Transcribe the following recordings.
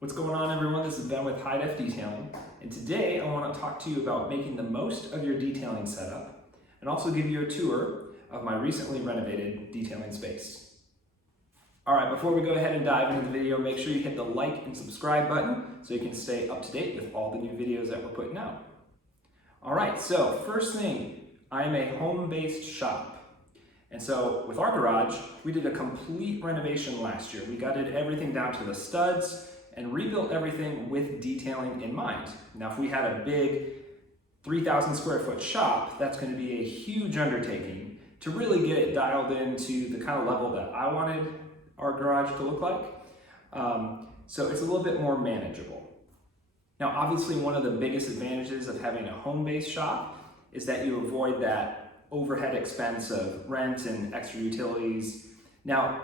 What's going on, everyone? This is Ben with High Def Detailing, and today I want to talk to you about making the most of your detailing setup and also give you a tour of my recently renovated detailing space. Alright, before we go ahead and dive into the video, make sure you hit the like and subscribe button so you can stay up to date with all the new videos that we're putting out. Alright, so first thing, I'm a home-based shop. And so with our garage, we did a complete renovation last year. We gutted everything down to the studs and rebuilt everything with detailing in mind. Now, if we had a big 3,000 square foot shop, that's going to be a huge undertaking to really get it dialed into the kind of level that I wanted our garage to look like. So it's a little bit more manageable. Now, obviously, one of the biggest advantages of having a home-based shop is that you avoid that overhead expense of rent and extra utilities. Now,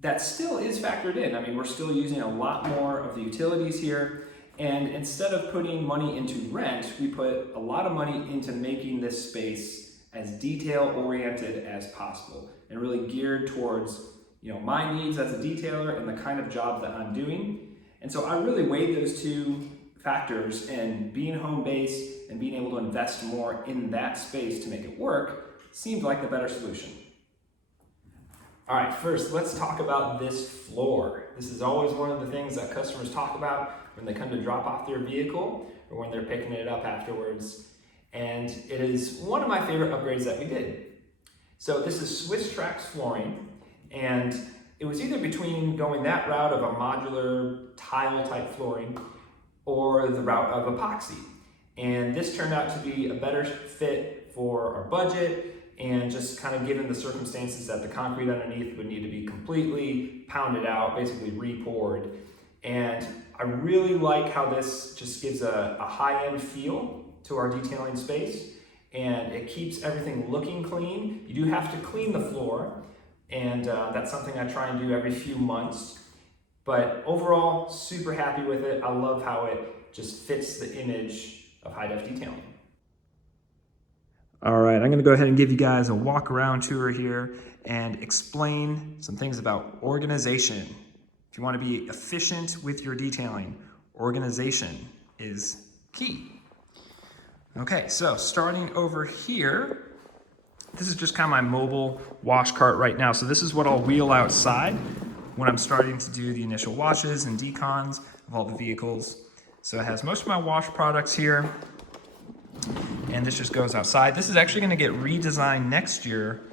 that still is factored in. I mean, we're still using a lot more of the utilities here, and instead of putting money into rent, we put a lot of money into making this space as detail-oriented as possible and really geared towards, my needs as a detailer and the kind of job that I'm doing. And so I really weighed those two factors, and being home-based and being able to invest more in that space to make it work seemed like the better solution. All right, first, let's talk about this floor. This is always one of the things that customers talk about when they come to drop off their vehicle or when they're picking it up afterwards. And it is one of my favorite upgrades that we did. So this is Swiss Trax flooring, and it was either between going that route of a modular tile type flooring or the route of epoxy. And this turned out to be a better fit for our budget, and just kind of given the circumstances that the concrete underneath would need to be completely pounded out, basically re-poured. And I really like how this just gives a high-end feel to our detailing space, and it keeps everything looking clean. You do have to clean the floor, and that's something I try and do every few months. But overall, super happy with it. I love how it just fits the image of high-def detailing. All right, I'm going to go ahead and give you guys a walk around tour here and explain some things about organization. If you want to be efficient with your detailing, organization is key. Okay, so starting over here, this is just kind of my mobile wash cart right now. So this is what I'll wheel outside when I'm starting to do the initial washes and decons of all the vehicles. So it has most of my wash products here, and this just goes outside. This is actually going to get redesigned next year,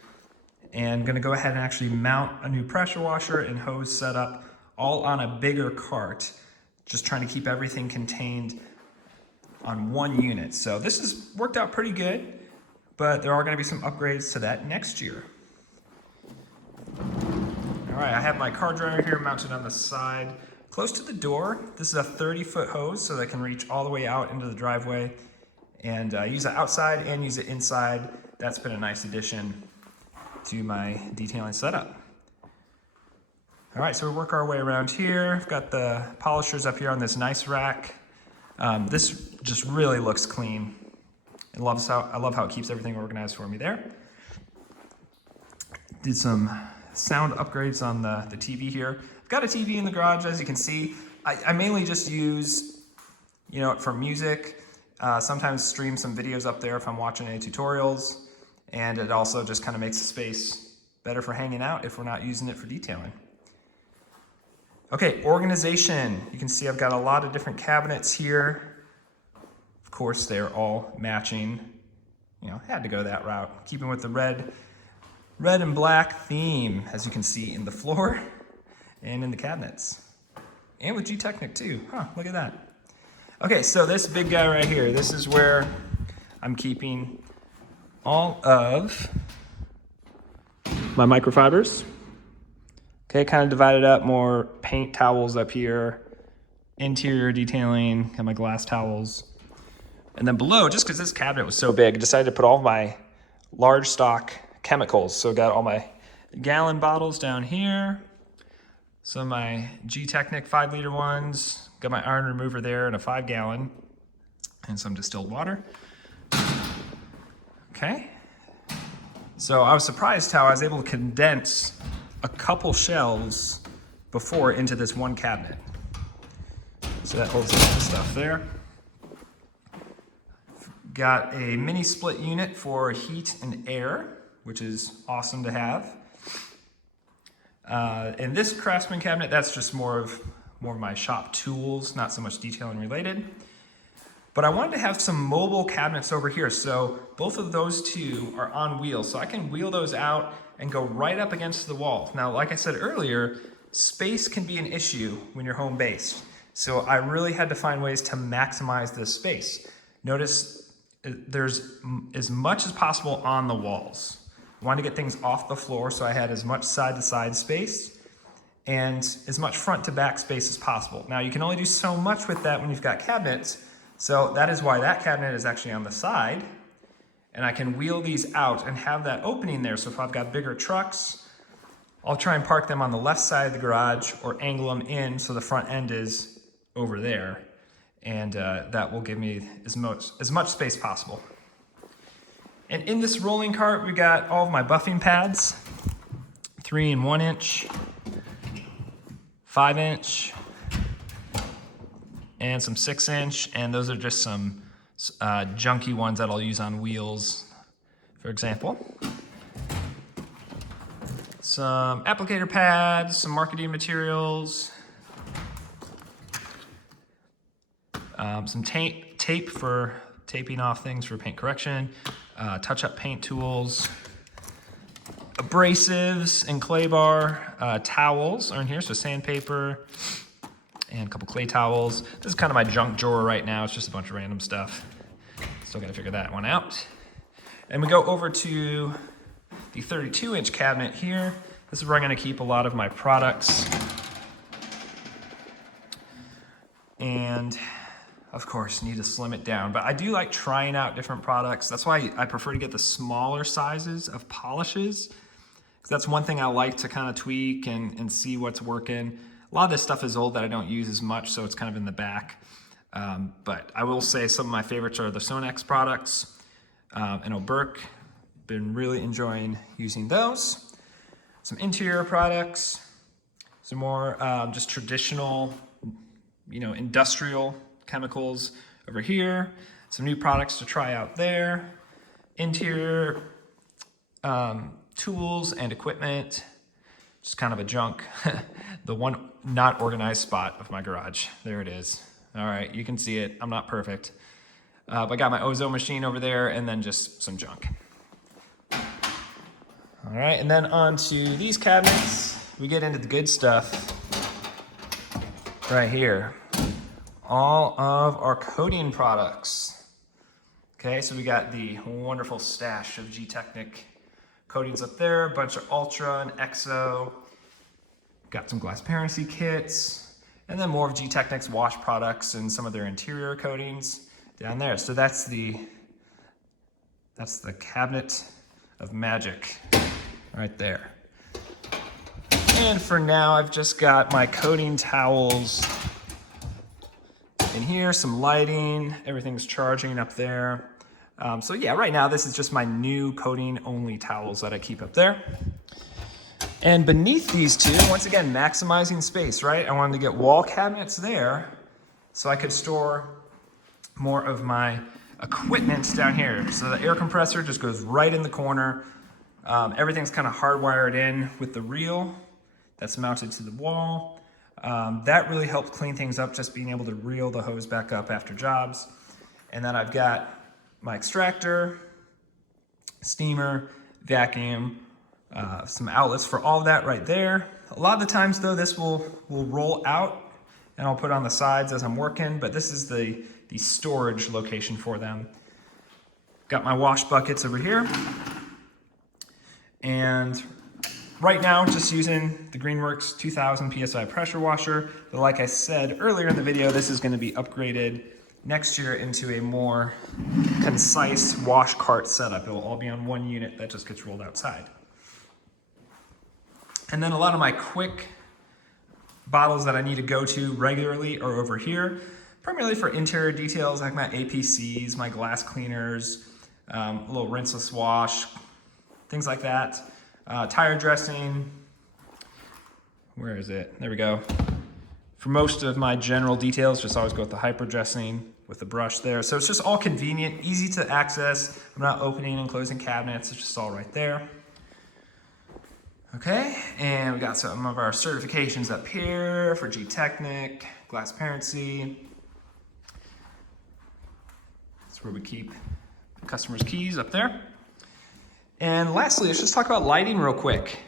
and going to go ahead and actually mount a new pressure washer and hose setup all on a bigger cart, just trying to keep everything contained on one unit. So this has worked out pretty good, but there are going to be some upgrades to that next year. All right, I have my car dryer here mounted on the side close to the door. This is a 30-foot hose, so that can reach all the way out into the driveway, and use it outside and use it inside. That's been a nice addition to my detailing setup. All right, so we work our way around here. I've got the polishers up here on this nice rack. This just really looks clean. I love how it keeps everything organized for me there. Did some sound upgrades on the TV here. I've got a TV in the garage, as you can see. I mainly just use, it for music. Sometimes stream some videos up there if I'm watching any tutorials, and it also just kind of makes the space better for hanging out if we're not using it for detailing. Okay, organization. You can see I've got a lot of different cabinets here. Of course, they're all matching. Had to go that route, keeping with the red and black theme, as you can see in the floor and in the cabinets, and with G-Technic too. Look at that. Okay, so this big guy right here, this is where I'm keeping all of my microfibers. Okay, kind of divided up, more paint towels up here, interior detailing, got my glass towels. And then below, just because this cabinet was so big, I decided to put all of my large stock chemicals. So got all my gallon bottles down here, some of my G-Technic 5-liter ones, got my iron remover there and a 5-gallon, and some distilled water. Okay. So I was surprised how I was able to condense a couple shelves before into this one cabinet. So that holds all the stuff there. Got a mini split unit for heat and air, which is awesome to have. And this Craftsman cabinet, that's just more of my shop tools, not so much detailing related. But I wanted to have some mobile cabinets over here. So both of those two are on wheels. So I can wheel those out and go right up against the wall. Now, like I said earlier, space can be an issue when you're home based. So I really had to find ways to maximize this space. Notice there's as much as possible on the walls. I wanted to get things off the floor, so I had as much side to side space and as much front to back space as possible. Now you can only do so much with that when you've got cabinets. So that is why that cabinet is actually on the side, and I can wheel these out and have that opening there. So if I've got bigger trucks, I'll try and park them on the left side of the garage or angle them in so the front end is over there. And that will give me as much space possible. And in this rolling cart, we got all of my buffing pads, 3 and 1 inch, 5 inch, and some 6 inch. And those are just some junky ones that I'll use on wheels, for example. Some applicator pads, some marketing materials, some tape for taping off things for paint correction, touch-up paint tools, abrasives and clay bar, towels are in here, so sandpaper and a couple clay towels. This is kind of my junk drawer right now. It's just a bunch of random stuff. Still gotta figure that one out. And we go over to the 32-inch cabinet here. This is where I'm gonna keep a lot of my products. And of course, need to slim it down, but I do like trying out different products. That's why I prefer to get the smaller sizes of polishes, because that's one thing I like to kind of tweak and see what's working. A lot of this stuff is old that I don't use as much, so it's kind of in the back. But I will say some of my favorites are the Sonex products and O'Berk. Been really enjoying using those. Some interior products, some more just traditional, industrial chemicals over here, some new products to try out there, interior tools and equipment, just kind of a junk. The one not organized spot of my garage. There it is. All right, you can see it. I'm not perfect. But I got my ozone machine over there and then just some junk. All right, and then on to these cabinets. We get into the good stuff right here. All of our coating products. Okay, so we got the wonderful stash of G-Technic coatings up there, a bunch of Ultra and Exo. Got some glassparency kits, and then more of G-Technic's wash products and some of their interior coatings down there. So that's the cabinet of magic right there. And for now, I've just got my coating towels in here, some lighting, everything's charging up there. So yeah, right now this is just my new coating only towels that I keep up there. And beneath these two, once again, maximizing space, right? I wanted to get wall cabinets there so I could store more of my equipment down here. So the air compressor just goes right in the corner. Everything's kind of hardwired in with the reel that's mounted to the wall. That really helped clean things up, just being able to reel the hose back up after jobs. And then I've got my extractor, steamer, vacuum, some outlets for all of that right there. A lot of the times though, this will roll out and I'll put it on the sides as I'm working, but this is the storage location for them. Got my wash buckets over here. And right now, just using the Greenworks 2000 PSI pressure washer. But like I said earlier in the video, this is gonna be upgraded next year into a more concise wash cart setup. It will all be on one unit that just gets rolled outside. And then a lot of my quick bottles that I need to go to regularly are over here, primarily for interior details like my APCs, my glass cleaners, a little rinseless wash, things like that. Tire dressing, where is it? There we go. For most of my general details, just always go with the hyper dressing with the brush there. So it's just all convenient, easy to access. I'm not opening and closing cabinets, it's just all right there. Okay, and we got some of our certifications up here for G-Technic, Glassparency. That's where we keep the customer's keys up there. And lastly, let's just talk about lighting real quick.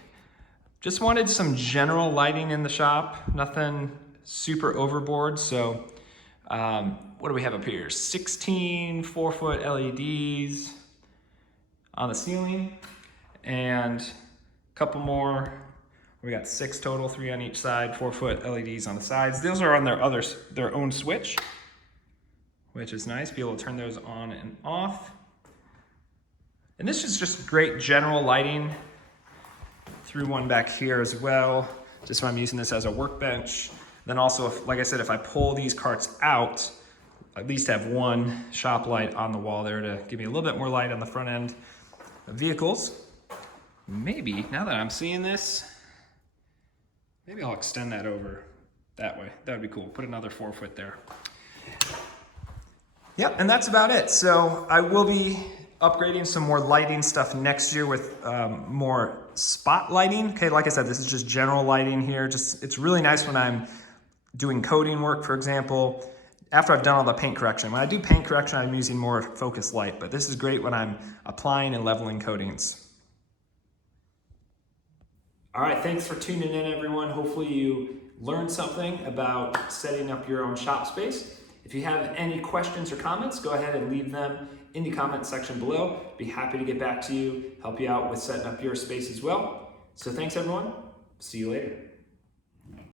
Just wanted some general lighting in the shop, nothing super overboard. So what do we have up here? 16 4-foot LEDs on the ceiling and a couple more. We got 6 total, 3 on each side, 4-foot LEDs on the sides. Those are on their own switch, which is nice. Be able to turn those on and off. And this is just great general lighting. Threw one back here as well, just when I'm using this as a workbench. Then also, like I said, if I pull these carts out, at least have one shop light on the wall there to give me a little bit more light on the front end of vehicles. Maybe, now that I'm seeing this, maybe I'll extend that over that way. That would be cool. Put another 4-foot there. Yep, and that's about it. So I will be upgrading some more lighting stuff next year with more spot lighting. Okay, like I said, this is just general lighting here. It's really nice when I'm doing coating work, for example, after I've done all the paint correction. When I do paint correction, I'm using more focus light, but this is great when I'm applying and leveling coatings. All right, thanks for tuning in, everyone. Hopefully you learned something about setting up your own shop space. If you have any questions or comments, go ahead and leave them in the comment section below. Be happy to get back to you, help you out with setting up your space as well. So thanks, everyone. See you later.